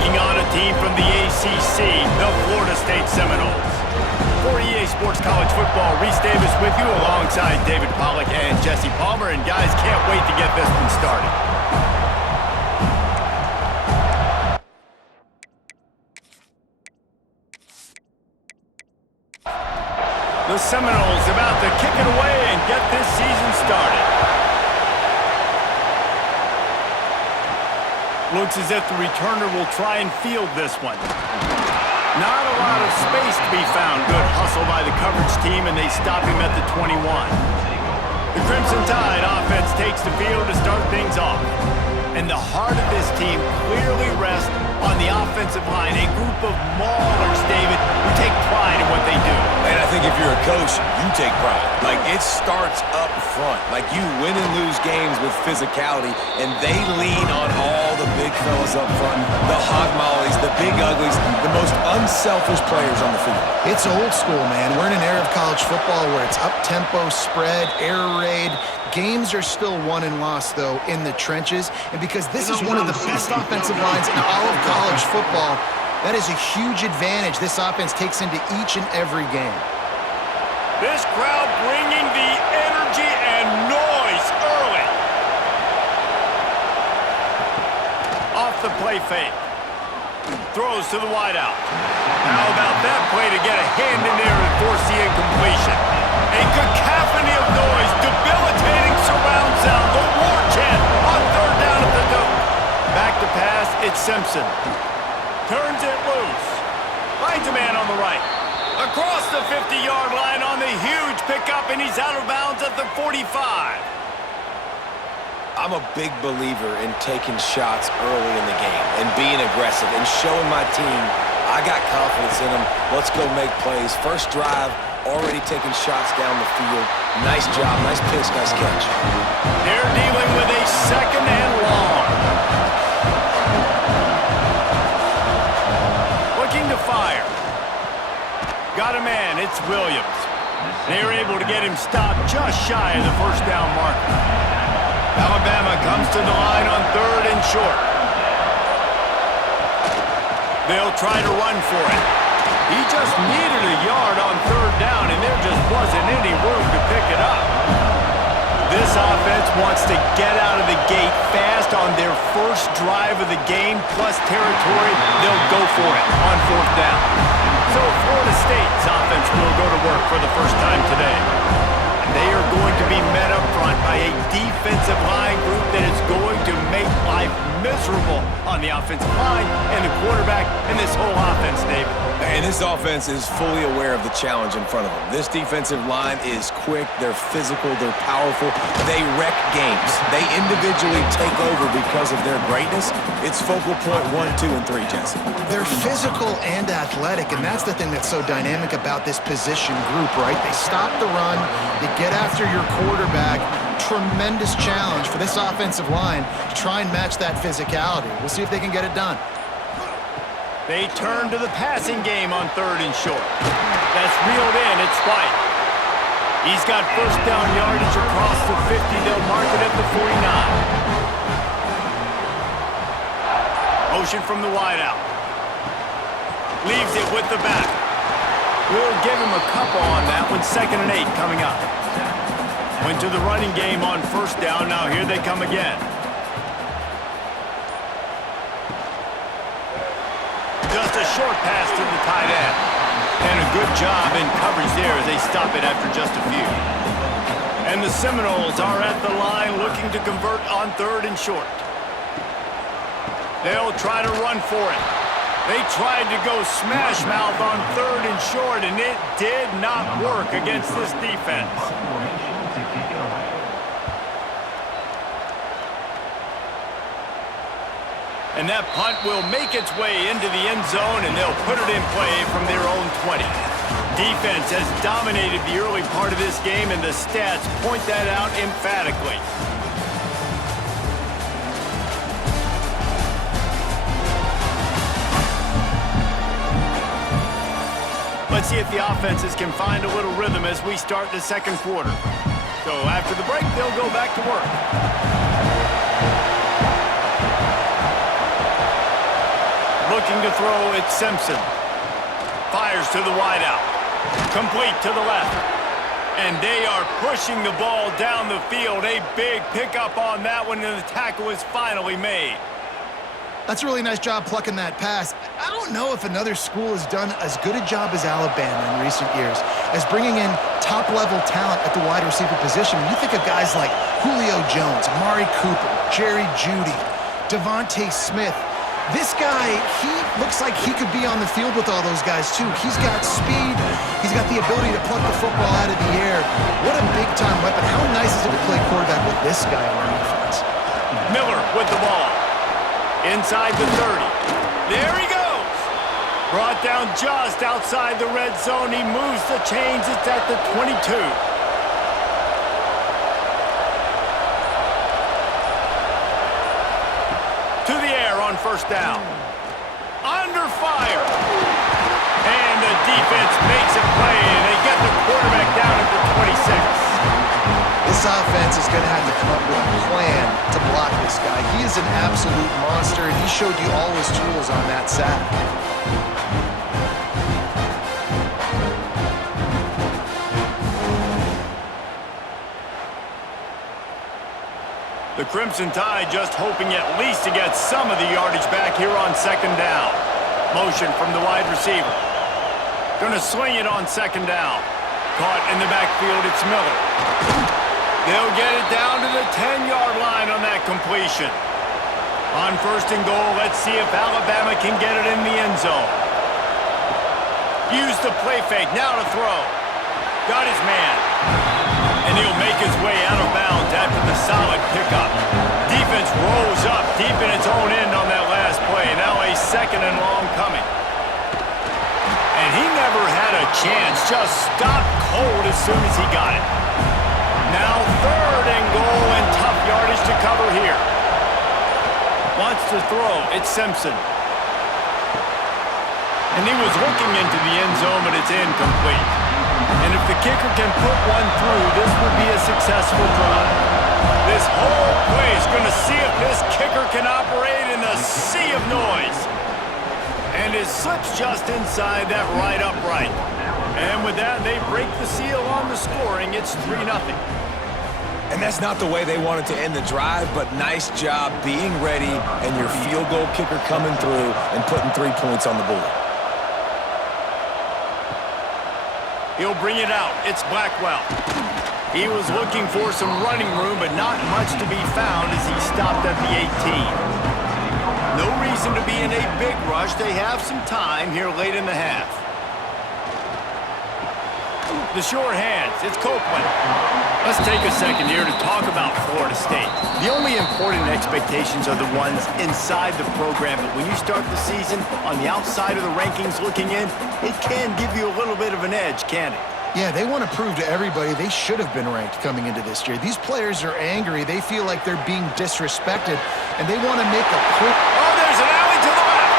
taking on a team from the ACC, the Florida State Seminoles. For EA Sports College Football, Reese Davis with you alongside David Pollack and Jesse Palmer. And guys, can't wait to get this one started. The Seminoles about to kick it away and get this season started. Looks as if the returner will try and field this one. Not a lot of space to be found. Good hustle by the coverage team, and they stop him at the 21. The Crimson Tide offense takes the field to start things off. And the heart of this team clearly rests on the offensive line, a group of maulers, David, who take pride in what they do. And I think if you're a coach, you take pride. Like, it starts up front. Like, you win and lose games with physicality, and they lean on all the big fellas up front, the hog mollies, the big uglies, the most unselfish players on the field. It's old school, man. We're in an era of college football where it's up-tempo, spread, air raid. Games are still won and lost, though, in the trenches. And because this is one of the best offensive lines in all of college football, that is a huge advantage this offense takes into each and every game. This crowd bringing the energy and noise early. Off the play fake. Throws to the wideout. How about that play to get a hand in there and force the incompletion? A cacophony of noise, debilitating surround sound, the war chant on third down at the dope. Back to pass, it's Simpson. Turns it loose. Finds a man on the right. Across the 50-yard line on the huge pickup, and he's out of bounds at the 45. I'm a big believer in taking shots early in the game and being aggressive and showing my team I got confidence in them. Let's go make plays. First drive, already taking shots down the field. Nice job, nice pitch, nice catch. They're dealing with a second and long. Looking to fire. Got a man, it's Williams. They were able to get him stopped just shy of the first down marker. Alabama comes to the line on third and short. They'll try to run for it. He just needed a yard on third down, and there just wasn't any room to pick it up. This offense wants to get out of the gate fast on their first drive of the game, plus territory. They'll go for it on fourth down. So Florida State's offense will go to work for the first time today. They are going to be met up front by a defensive line group that is going to make life miserable on the offensive line and the quarterback and this whole offense, David. And this offense is fully aware of the challenge in front of them. This defensive line is quick, they're physical, they're powerful, they wreck games. They individually take over because of their greatness. It's focal point 1, 2, and 3, Jesse. They're physical and athletic, and that's the thing that's so dynamic about this position group, right? They stop the run, they get after your quarterback. Tremendous challenge for this offensive line to try and match that physicality. We'll see if they can get it done. They turn to the passing game on third and short. That's reeled in, it's White. He's got first down yardage across the 50. They'll mark it at the 49. Motion from the wideout. Leaves it with the back. We'll give him a couple on that one. 2nd and 8 coming up. Went to the running game on first down. Now here they come again. Just a short pass to the tight end. And a good job in coverage there as they stop it after just a few. And the Seminoles are at the line looking to convert on third and short. They'll try to run for it. They tried to go smash mouth on third and short, and it did not work against this defense. And that punt will make its way into the end zone, and they'll put it in play from their own 20. Defense has dominated the early part of this game, and the stats point that out emphatically. Let's see if the offenses can find a little rhythm as we start the second quarter. So after the break, they'll go back to work. Looking to throw, it's Simpson. Fires to the wideout. Complete to the left. And they are pushing the ball down the field. A big pickup on that one, and the tackle is finally made. That's a really nice job plucking that pass. I don't know if another school has done as good a job as Alabama in recent years as bringing in top-level talent at the wide receiver position. When you think of guys like Julio Jones, Amari Cooper, Jerry Jeudy, Devontae Smith, this guy, he looks like he could be on the field with all those guys, too. He's got speed. He's got the ability to pluck the football out of the air. What a big-time weapon. How nice is it to play quarterback with this guy on defense? Miller with the ball. Inside the 30. There he goes. Brought down just outside the red zone. He moves the chains. It's at the 22. To the air on first down. Under fire. And the defense makes a play, and they get the quarterback down at the 26. This offense is going to have to come up with a plan to block this guy. He is an absolute monster, and he showed you all his tools on that sack. The Crimson Tide just hoping at least to get some of the yardage back here on second down. Motion from the wide receiver. Going to swing it on second down. Caught in the backfield, it's Miller. They'll get it down to the 10-yard line on that completion. On first and goal, let's see if Alabama can get it in the end zone. Use the play fake, now to throw. Got his man. And he'll make his way out of bounds after the solid pickup. Defense rolls up deep in its own end on that last play. Now a second and long coming. And he never had a chance, just stopped cold as soon as he got it. Now third and goal and tough yardage to cover here. Wants to throw, it's Simpson. And he was looking into the end zone, but it's incomplete. And if the kicker can put one through, this will be a successful drive. This whole play is going to see if this kicker can operate in the sea of noise. And it slips just inside that right upright. And with that, they break the seal on the scoring. It's 3-0. And that's not the way they wanted to end the drive, but nice job being ready and your field goal kicker coming through and putting 3 points on the board. He'll bring it out. It's Blackwell. He was looking for some running room, but not much to be found as he stopped at the 18. No reason to be in a big rush. They have some time here late in the half. The sure hands, it's Copeland. Let's take a second here to talk about Florida State. The only important expectations are the ones inside the program, but when you start the season on the outside of the rankings looking in, it can give you a little bit of an edge, can't it? Yeah, they want to prove to everybody they should have been ranked coming into this year. These players are angry. They feel like they're being disrespected, and they want to make a quick... Oh, there's an alley to the left!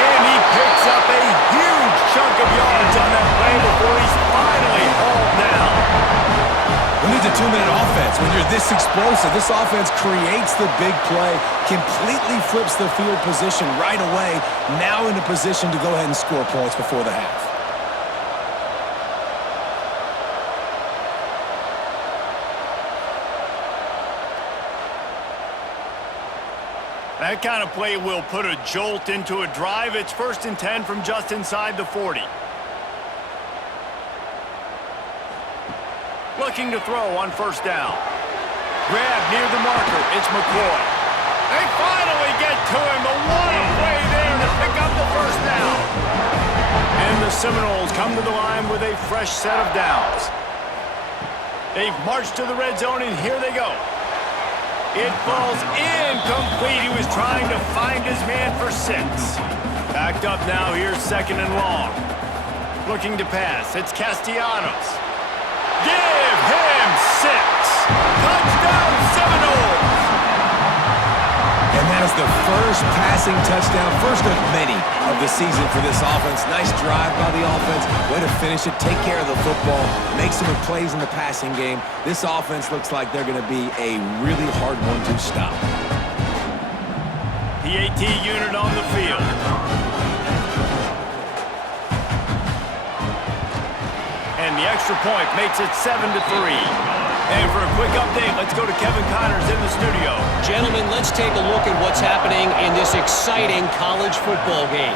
And he picks up a huge chunk of yards on that play before he's finally hauled down. When it's a 2-minute offense, when you're this explosive, this offense creates the big play, completely flips the field position right away, now in a position to go ahead and score points before the half. That kind of play will put a jolt into a drive. It's 1st and 10 from just inside the 40. Looking to throw on first down. Grab near the marker. It's McCoy. They finally get to him, but what a play there to pick up the first down. And the Seminoles come to the line with a fresh set of downs. They've marched to the red zone, and here they go. It falls incomplete. He was trying to find his man for 6. Backed up now. Here's 2nd and long. Looking to pass. It's Castellanos. Give him 6. Touchdown Seminoles. And that is the first passing touchdown, first of many of the season for this offense. Nice drive by the offense. Way to finish it, take care of the football, make some plays in the passing game. This offense looks like they're going to be a really hard one to stop. PAT unit on the field. And the extra point makes it 7-3. And for a quick update, let's go to Kevin Connors in the studio. Gentlemen, let's take a look at what's happening in this exciting college football game.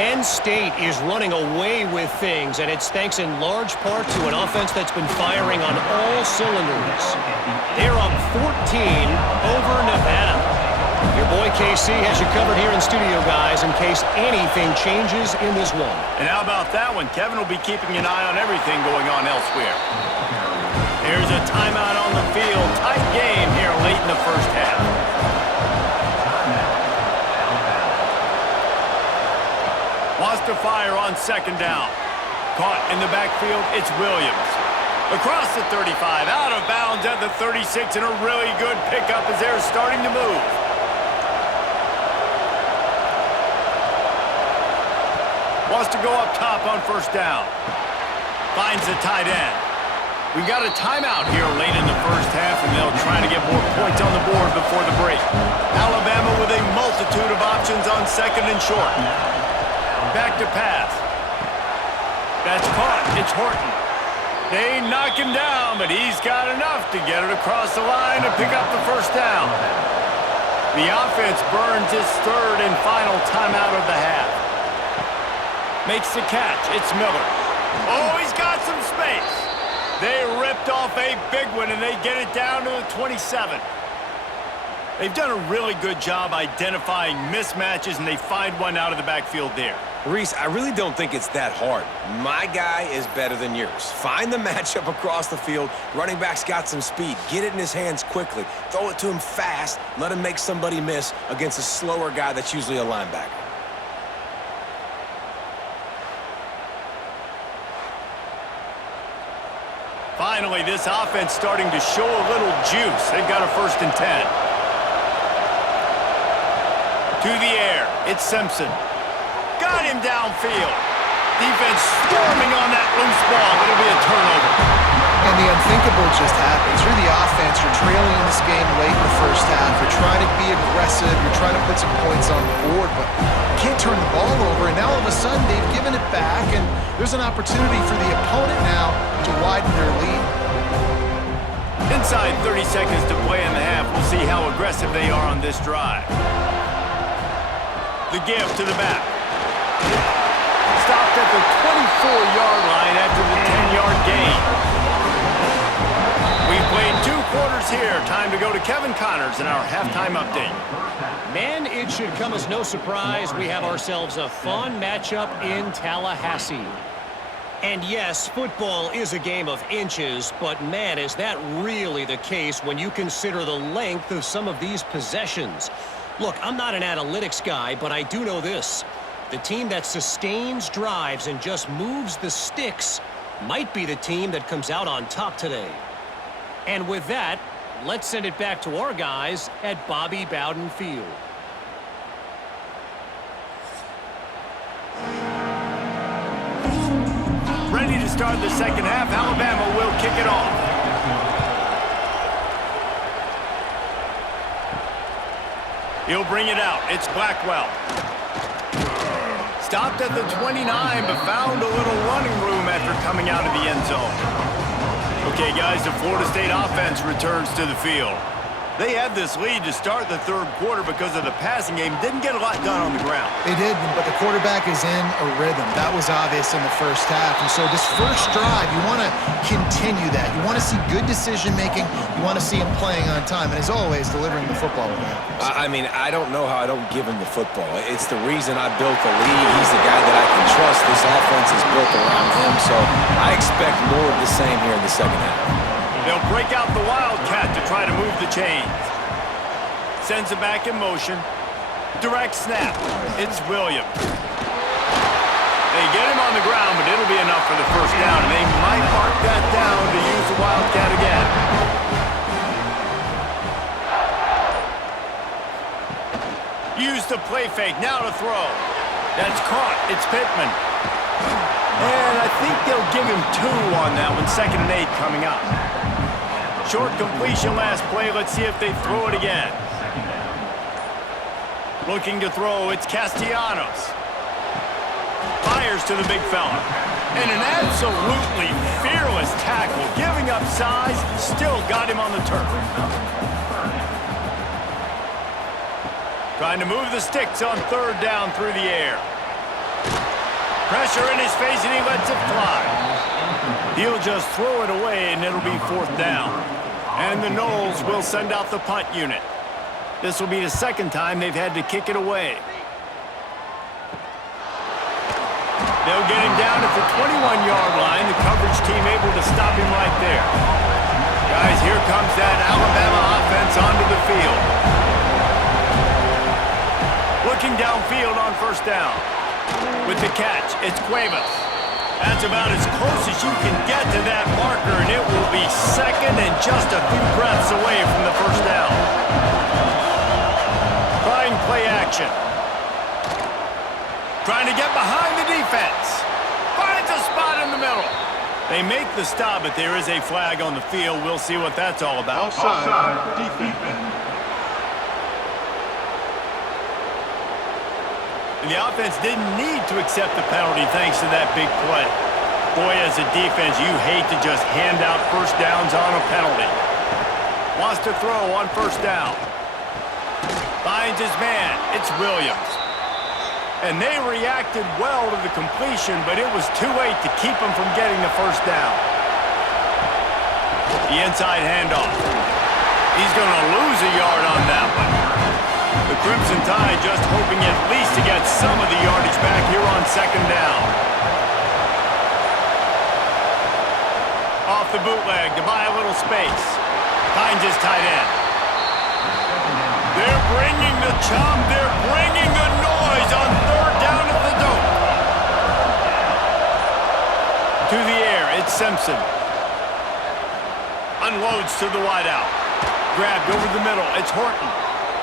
Penn State is running away with things, and it's thanks in large part to an offense that's been firing on all cylinders. They're up 14 over Nevada. Your boy KC has you covered here in studio, guys, in case anything changes in this one. And how about that one? Kevin will be keeping an eye on everything going on elsewhere. There's a timeout on the field. Tight game here late in the first half. Wants to fire on second down. Caught in the backfield, it's Williams. Across the 35, out of bounds at the 36, and a really good pickup as they're starting to move. Wants to go up top on first down. Finds the tight end. We've got a timeout here late in the first half, and they'll try to get more points on the board before the break. Alabama with a multitude of options on second and short. Back to pass. That's caught. It's Horton. They knock him down, but he's got enough to get it across the line and pick up the first down. The offense burns its third and final timeout of the half. Makes the catch. It's Miller. Oh, he's got some space. They ripped off a big one, and they get it down to the 27. They've done a really good job identifying mismatches, and they find one out of the backfield there. Reese, I really don't think it's that hard. My guy is better than yours. Find the matchup across the field. Running back's got some speed. Get it in his hands quickly. Throw it to him fast. Let him make somebody miss against a slower guy that's usually a linebacker. Finally, this offense starting to show a little juice. They've got a 1st and 10. To the air, it's Simpson. Got him downfield. Defense storming on that loose ball, but it'll be a turnover. And the unthinkable just happens. You're the offense. You're trailing in this game late in the first half. You're trying to be aggressive. You're trying to put some points on the board, but you can't turn the ball over. And now all of a sudden, they've given it back, and there's an opportunity for the opponent now to widen their lead. Inside 30 seconds to play in the half. We'll see how aggressive they are on this drive. The give to the back. Stopped at the 24-yard line after the 10-yard gain. We've played 2 quarters here. Time to go to Kevin Connors in our halftime update. Man, it should come as no surprise we have ourselves a fun matchup in Tallahassee. And yes, football is a game of inches, but man, is that really the case when you consider the length of some of these possessions. Look, I'm not an analytics guy, but I do know this. The team that sustains drives and just moves the sticks might be the team that comes out on top today. And with that, let's send it back to our guys at Bobby Bowden Field. Ready to start the second half. Alabama will kick it off. He'll bring it out. It's Blackwell. Stopped at the 29, but found a little running room after coming out of the end zone. Okay, guys, the Florida State offense returns to the field. They had this lead to start the third quarter because of the passing game. Didn't get a lot done on the ground. They did, but the quarterback is in a rhythm. That was obvious in the first half. And so this first drive, you want to continue that. You want to see good decision-making. You want to see him playing on time. And as always, delivering the football when it happens. I mean, I don't know how I don't give him the football. It's the reason I built the league. He's the guy that I can trust. This offense is built around him. So I expect more of the same here in the second half. They'll break out the Wildcat to try to move the chains. Sends it back in motion. Direct snap. It's Williams. They get him on the ground, but it'll be enough for the first down, and they might mark that down to use the Wildcat again. Use the play fake. Now to throw. That's caught. It's Pittman. And I think they'll give him 2 on that one. 2nd and 8 coming up. Short completion last play. Let's see if they throw it again. Looking to throw, it's Castellanos. Fires to the big fella. And an absolutely fearless tackle, giving up size, still got him on the turf. Trying to move the sticks on third down through the air. Pressure in his face, and he lets it fly. He'll just throw it away, and it'll be fourth down. And the Noles will send out the punt unit. This will be the second time they've had to kick it away. They'll get him down at the 21-yard line. The coverage team able to stop him right there. Guys, here comes that Alabama offense onto the field. Looking downfield on first down. With the catch, it's Cuevas. That's about as close as you can get to that marker, and it will be second and just a few breaths away from the first down. Trying play action. Trying to get behind the defense. Finds a spot in the middle. They make the stop, but there is a flag on the field. We'll see what that's all about. Offside, defense. The offense didn't need to accept the penalty thanks to that big play. Boy, as a defense, you hate to just hand out first downs on a penalty. Wants to throw on first down. Finds his man. It's Williams. And they reacted well to the completion, but it was too late to keep them from getting the first down. The inside handoff. He's going to lose a yard on that one. The Crimson Tide just hoping at least to get some of the yardage back here on second down. Off the bootleg to buy a little space. Finds his tight end. They're bringing the chop. They're bringing the noise on third down at the dome. To the air, it's Simpson. Unloads to the wideout. Grabbed over the middle, it's Horton.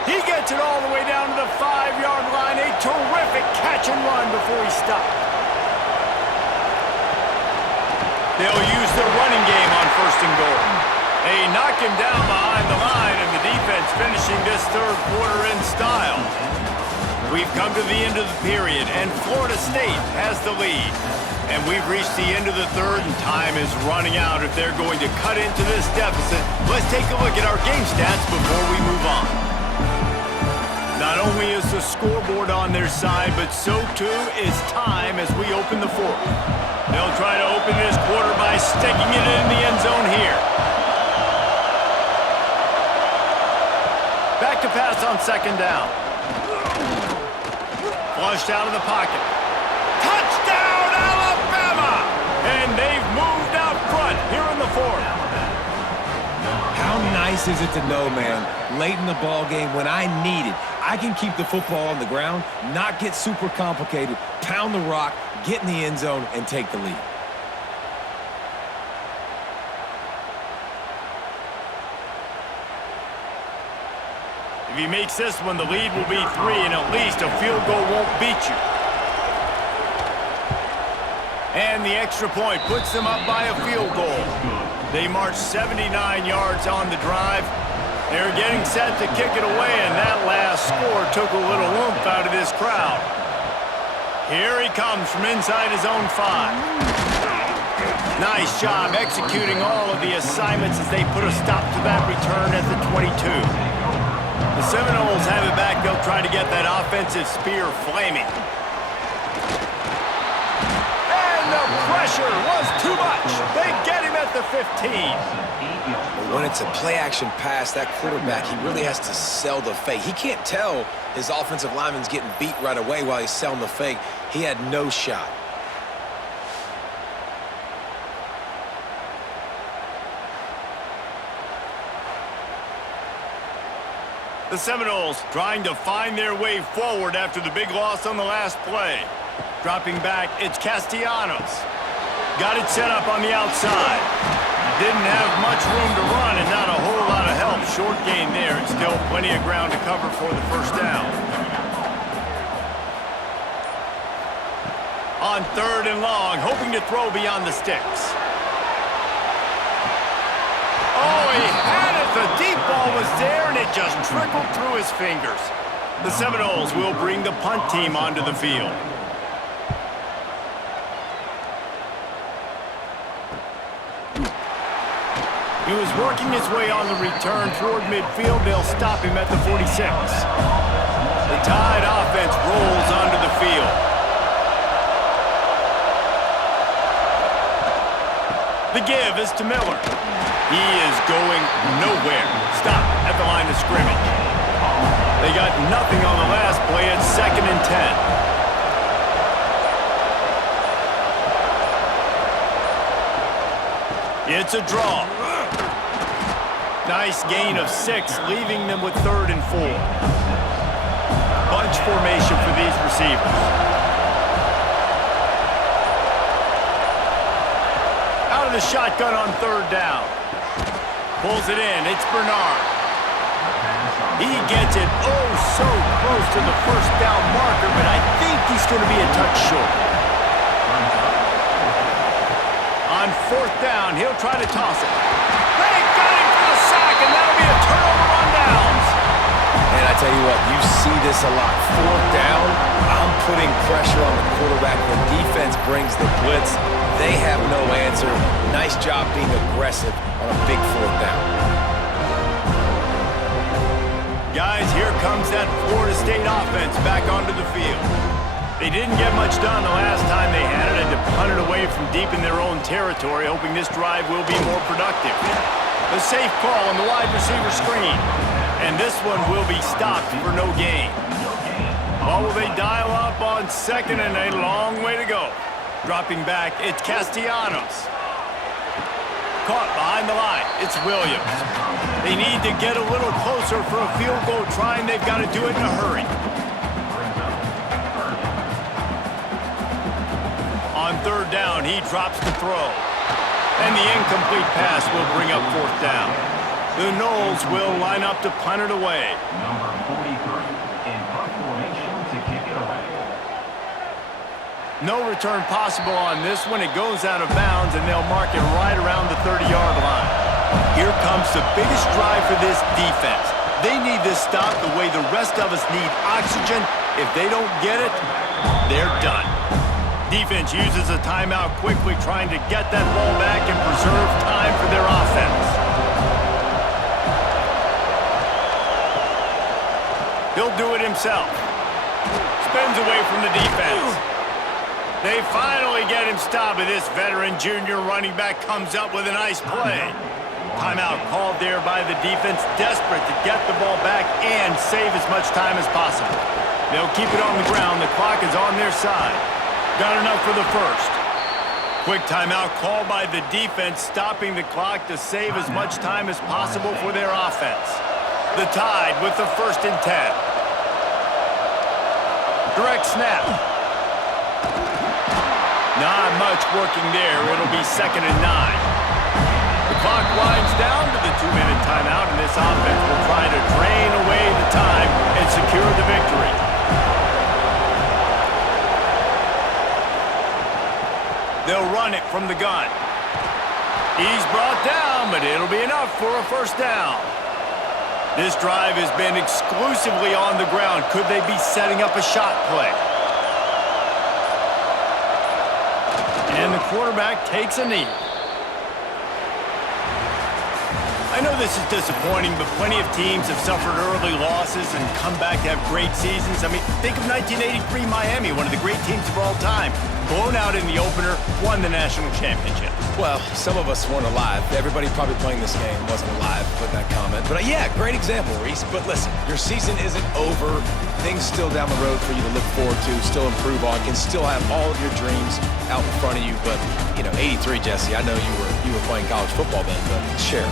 He gets it all the way down to the 5-yard line. A terrific catch and run before he stopped. They'll use their running game on first and goal. They knock him down behind the line, and the defense finishing this third quarter in style. We've come to the end of the period, and Florida State has the lead. And we've reached the end of the third, and time is running out if they're going to cut into this deficit. Let's take a look at our game stats before we move on. Not only is the scoreboard on their side, but so too is time as we open the fourth. They'll try to open this quarter by sticking it in the end zone here. Back to pass on second down. Flushed out of the pocket. Touchdown, Alabama! And they've moved out front here in the fourth. How nice is it to know, man, late in the ball game when I need it, I can keep the football on the ground, not get super complicated, pound the rock, get in the end zone, and take the lead. If he makes this one, the lead will be 3, and at least a field goal won't beat you. And the extra point puts them up by a field goal. They march 79 yards on the drive. They're getting set to kick it away, and that last score took a little oomph out of this crowd. Here he comes from inside his own 5. Nice job executing all of the assignments as they put a stop to that return at the 22. The Seminoles have it back. They'll try to get that offensive spear flaming. And the pressure was too much. They get him at the 15. When it's a play-action pass, that quarterback, he really has to sell the fake. He can't tell his offensive lineman's getting beat right away while he's selling the fake. He had no shot. The Seminoles trying to find their way forward after the big loss on the last play. Dropping back, it's Castellanos. Got it set up on the outside. Didn't have much room to run and not a whole lot of help. Short gain there and still plenty of ground to cover for the first down. On third and long, hoping to throw beyond the sticks. Oh, he had it. The deep ball was there, and it just trickled through his fingers. The Seminoles will bring the punt team onto the field. He was working his way on the return toward midfield. They'll stop him at the 46. The Tide offense rolls onto the field. The give is to Miller. He is going nowhere. Stop at the line of scrimmage. They got nothing on the last play. It's 2nd and 10. It's a draw. Nice gain of 6, leaving them with 3rd and 4. Bunch formation for these receivers. Out of the shotgun on 3rd down. Pulls it in. It's Bernard. He gets it so close to the 1st down marker, but I think he's going to be a touch short. On 4th down, he'll try to toss it. They got him for the sack, and that'll be a turnover on downs. And I tell you what, you see this a lot. 4th down, I'm putting pressure on the quarterback. The defense brings the blitz. They have no answer. Nice job being aggressive on a big 4th down. Guys, here comes that Florida State offense back onto the field. They didn't get much done the last time they had it, and to punt it away from deep in their own territory, hoping this drive will be more productive. The safe call on the wide receiver screen, and this one will be stopped for no gain. Oh, will they dial up on 2nd and a long way to go. Dropping back, it's Castellanos. Caught behind the line, it's Williams. They need to get a little closer for a field goal try, and they've got to do it in a hurry. On 3rd down, he drops to throw. And the incomplete pass will bring up 4th down. The Noles will line up to punt it away. Number 43 in punt formation to kick it away. No return possible on this one. It goes out of bounds, and they'll mark it right around the 30-yard line. Here comes the biggest drive for this defense. They need this stop the way the rest of us need oxygen. If they don't get it, they're done. Defense uses a timeout quickly, trying to get that ball back and preserve time for their offense. He'll do it himself. Spins away from the defense. They finally get him stopped, and this veteran junior running back comes up with a nice play. Timeout called there by the defense, desperate to get the ball back and save as much time as possible. They'll keep it on the ground. The clock is on their side. Got enough for the 1st. Quick timeout called by the defense, stopping the clock to save as much time as possible for their offense. The Tide with the 1st and 10. Direct snap. Not much working there. It'll be 2nd and 9. The clock winds down to the 2-minute timeout, and this offense will try to drain away the time and secure the victory. They'll run it from the gun. He's brought down, but it'll be enough for a 1st down. This drive has been exclusively on the ground. Could they be setting up a shot play? And the quarterback takes a knee. I know this is disappointing, but plenty of teams have suffered early losses and come back to have great seasons. I mean, think of 1983 Miami, one of the great teams of all time. Blown out in the opener, won the national championship. Well, some of us weren't alive. Everybody probably playing this game wasn't alive with that comment. But yeah, great example, Reese. But listen, your season isn't over. Things still down the road for you to look forward to, still improve on, can still have all of your dreams out in front of you. But, you know, 83, Jesse, I know you were playing college football then, but share.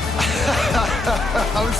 I was